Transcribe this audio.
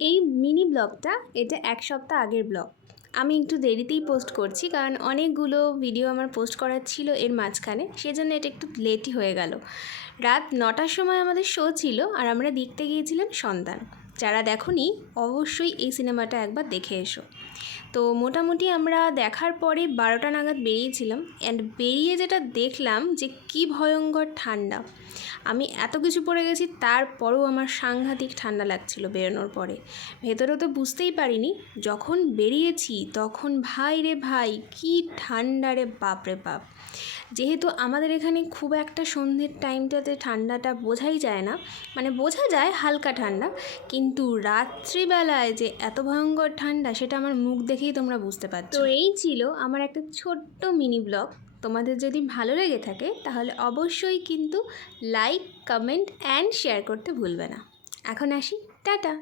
এই মিনি ব্লগটা এটা এক সপ্তাহ আগের ব্লগ। আমি একটু দেরিতেই পোস্ট করছি কারণ অনেকগুলো ভিডিও আমার পোস্ট করার ছিল এর মাঝখানে, সেজন্য এটা একটু লেটই হয়ে গেল। রাত 9টার সময় আমাদের শো ছিল আর আমরা দেখতে গিয়েছিলাম সন্তান। যারা দেখোনি অবশ্যই এই সিনেমাটা একবার দেখে এসো। তো মোটামুটি আমরা দেখার পরে 12টা নাগাদ বেরিয়েছিলাম। অ্যান্ড বেরিয়ে যেটা দেখলাম যে কী ভয়ঙ্কর ঠান্ডা। আমি এত কিছু পরে গেছি, তারপরেও আমার সাংঘাতিক ঠান্ডা লাগছিল বেরোনোর পরে। ভেতরে তো বুঝতেই পারিনি, যখন বেরিয়েছি তখন ভাই রে ভাই কী ঠান্ডা রে, বাপ রে বাপ। যেহেতু আমাদের এখানে খুব একটা সন্ধ্যের টাইমটাতে ঠান্ডাটা বোঝাই যায় না, মানে বোঝা যায় হালকা ঠান্ডা, কিন্তু রাত্রিবেলায় যে এত ভয়ঙ্কর ঠান্ডা সেটা আমার মুখ দেখেই তোমরা বুঝতে পারছো। তো এই ছিল আমার একটা ছোট্ট মিনি ব্লগ। তোমাদের যদি ভালো লেগে থাকে তাহলে অবশ্যই কিন্তু লাইক, কমেন্ট অ্যান্ড শেয়ার করতে ভুলবে না। এখন আসি, টাটা।